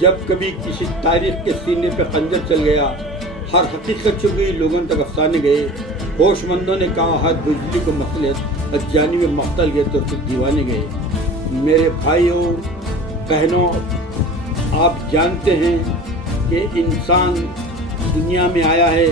جب کبھی کسی تاریخ کے سینے پہ خنجر چل گیا، ہر حقیقت چھپ گئی، لوگوں تک افسانے گئے، ہوش مندوں نے کہا حد بجلی کو مصلحت، جانب مقتل گئے تو دیوانے گئے۔ میرے بھائیوں بہنوں، آپ جانتے ہیں کہ انسان دنیا میں آیا ہے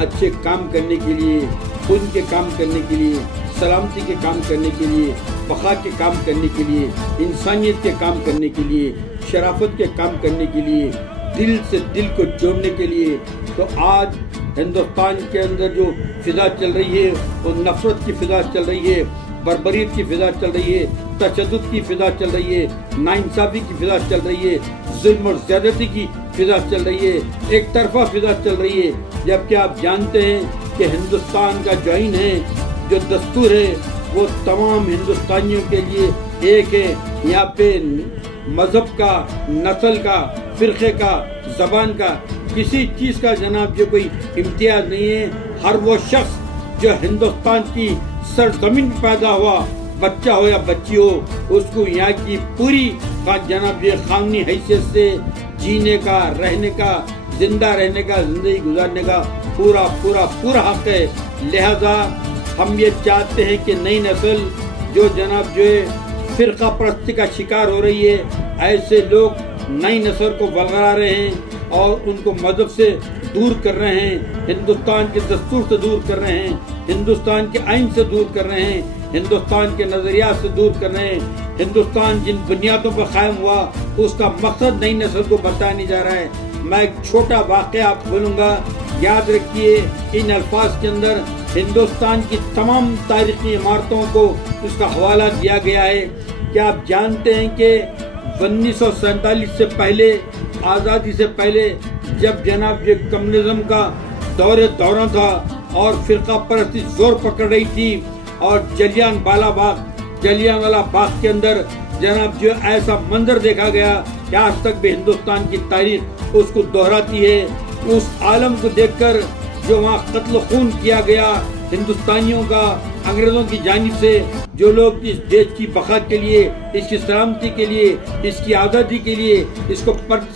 اچھے کام کرنے کے لیے، خون کے کام کرنے کے لیے، سلامتی کے کام کرنے کے لیے، بقا کے کام کرنے کے لیے، انسانیت کے کام کرنے کے لیے، شرافت کے کام کرنے کے لیے، دل سے دل کو جوڑنے کے لیے۔ تو آج ہندوستان کے اندر جو فضا چل رہی ہے وہ نفرت کی فضا چل رہی ہے، بربریت کی فضا چل رہی ہے، تشدد کی فضا چل رہی ہے، ناانصافی کی فضا چل رہی ہے، ظلم اور زیادتی کی فضا چل رہی ہے، ایک طرفہ فضا چل رہی ہے۔ جبکہ آپ جانتے ہیں کہ ہندوستان کا جو آئین ہے، جو دستور ہے، وہ تمام ہندوستانیوں کے لیے ایک ہے۔ یہاں پہ مذہب کا، نسل کا، فرقے کا، زبان کا، کسی چیز کا جناب جو کوئی امتیاز نہیں ہے۔ ہر وہ شخص جو ہندوستان کی سرزمین پہ پیدا ہوا، بچہ ہو یا بچی ہو، اس کو یہاں کی پوری جناب یہ قانونی حیثیت سے جینے کا، رہنے کا، زندہ رہنے کا، زندگی گزارنے کا پورا حق ہے۔ لہذا ہم یہ چاہتے ہیں کہ نئی نسل جو جناب جو ہے فرقہ پرستی کا شکار ہو رہی ہے، ایسے لوگ نئی نسل کو ورگلا رہے ہیں اور ان کو مذہب سے دور کر رہے ہیں، ہندوستان کے دستور سے دور کر رہے ہیں، ہندوستان کے آئین سے دور کر رہے ہیں، ہندوستان کے نظریات سے دور کر رہے ہیں۔ ہندوستان جن بنیادوں پر قائم ہوا اس کا مقصد نئی نسل کو بتایا نہیں جا رہا ہے۔ میں ایک چھوٹا واقعہ آپ کو بولوں گا، یاد رکھیے ان الفاظ کے اندر ہندوستان کی تمام تاریخی عمارتوں کو اس کا حوالہ دیا گیا ہے۔ کیا آپ جانتے ہیں کہ 1947 سے پہلے، آزادی سے پہلے، جب جناب یہ کمیونزم کا دورہ تھا اور فرقہ پرستی زور پکڑ رہی تھی اور جلیان والا باغ کے اندر جناب جو ایسا منظر دیکھا گیا کہ آج تک بھی ہندوستان کی تاریخ اس کو دہراتی ہے۔ اس عالم کو دیکھ کر جو وہاں قتل و خون کیا گیا ہندوستانیوں کا انگریزوں کی جانب سے، جو لوگ اس دیش کی بقا کے لیے، اس کی سلامتی کے لیے، اس کی آزادی کے لیے، اس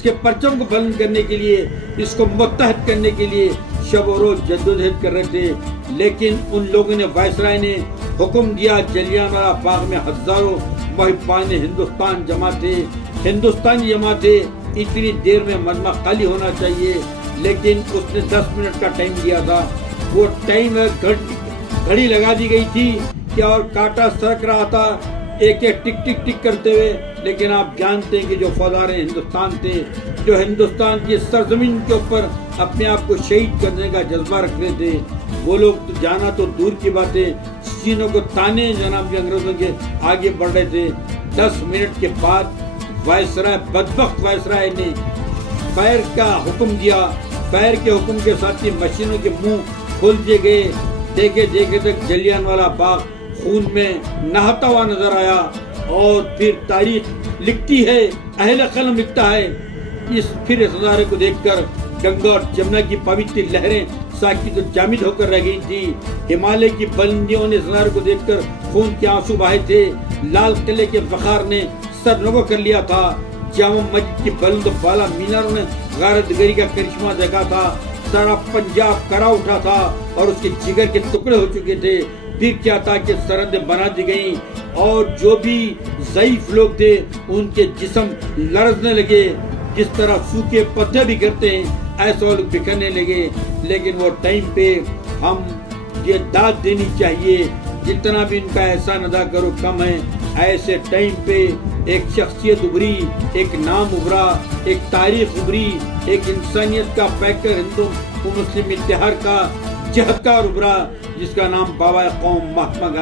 کے پرچم کو بلند کرنے کے لیے، اس کو متحد کرنے کے لیے شب و روز جدوجہد کر رہے تھے، لیکن ان لوگوں نے، وائسرائے نے حکم دیا جلیان والا باغ میں ہزاروں محبان ہندوستان جمع تھے، ہندوستانی جمع تھے، اتنی دیر میں مجمع خالی ہونا چاہیے، لیکن اس نے 10 منٹ کا ٹائم دیا تھا۔ وہ ٹائم گھڑی لگا دی گئی تھی کہ اور کاٹا سرک رہا تھا ایک ایک ٹک ٹک ٹک کرتے ہوئے، لیکن آپ جانتے ہیں کہ جو فوجدار ہندوستان تھے، جو ہندوستان کی سرزمین کے اوپر اپنے آپ کو شہید کرنے کا جذبہ رکھتے تھے، وہ لوگ تو جانا تو دور کی بات ہے، سینوں کو تانے جناب کے انگریزوں کے آگے بڑھ رہے تھے۔ 10 منٹ کے بعد وائسرائے، بدبخت وائسرائے نے فائر کا حکم دیا۔ فائر کے حکم کے ساتھ ہی مشینوں کے منہ کھول دیے گئے۔ دیکھے تک جلیان والا باغ خون میں نہاتا ہوا نظر آیا۔ اور پھر تاریخ لکھتی ہے، اہل قلم لکھتا ہے، پھر اس نظارے کو دیکھ کر گنگا اور جمنا کی پوتر لہریں ساکت و جامد ہو کر رہ گئی تھی۔ ہمالیہ کی بلندیوں نے اس نظارے کو دیکھ کر خون کے آنسو بہائے تھے۔ لال قلعے کے فخار نے سر نگو کر لیا تھا۔ جامع مسجد کی بلند و بالا میناروں نے غارت گری کا کرشمہ دیکھا تھا۔ سارا پنجاب کرا اٹھا تھا اور اس کے جگر کے ٹکڑے ہو چکے تھے۔ پھر کیا تھا کہ سرحدیں بنا دی گئیں اور جو بھی ضعیف لوگ تھے ان کے جسم لرزنے لگے، جس طرح سوکھے پتے بھی کرتے ہیں ایسے وہ لوگ بکھرنے لگے۔ لیکن وہ ٹائم پہ ہم یہ داد دینی چاہیے، جتنا بھی ان کا احسان ادا کرو کم ہے۔ ایسے ٹائم پہ ایک شخصیت ابھری، ایک نام ابھرا، ایک تاریخ ابھری، ایک انسانیت کا پیکر، ہندو مسلم اتحاد کا جہدکار ابھرا، جس کا نام بابا قوم مہاتما گاندھی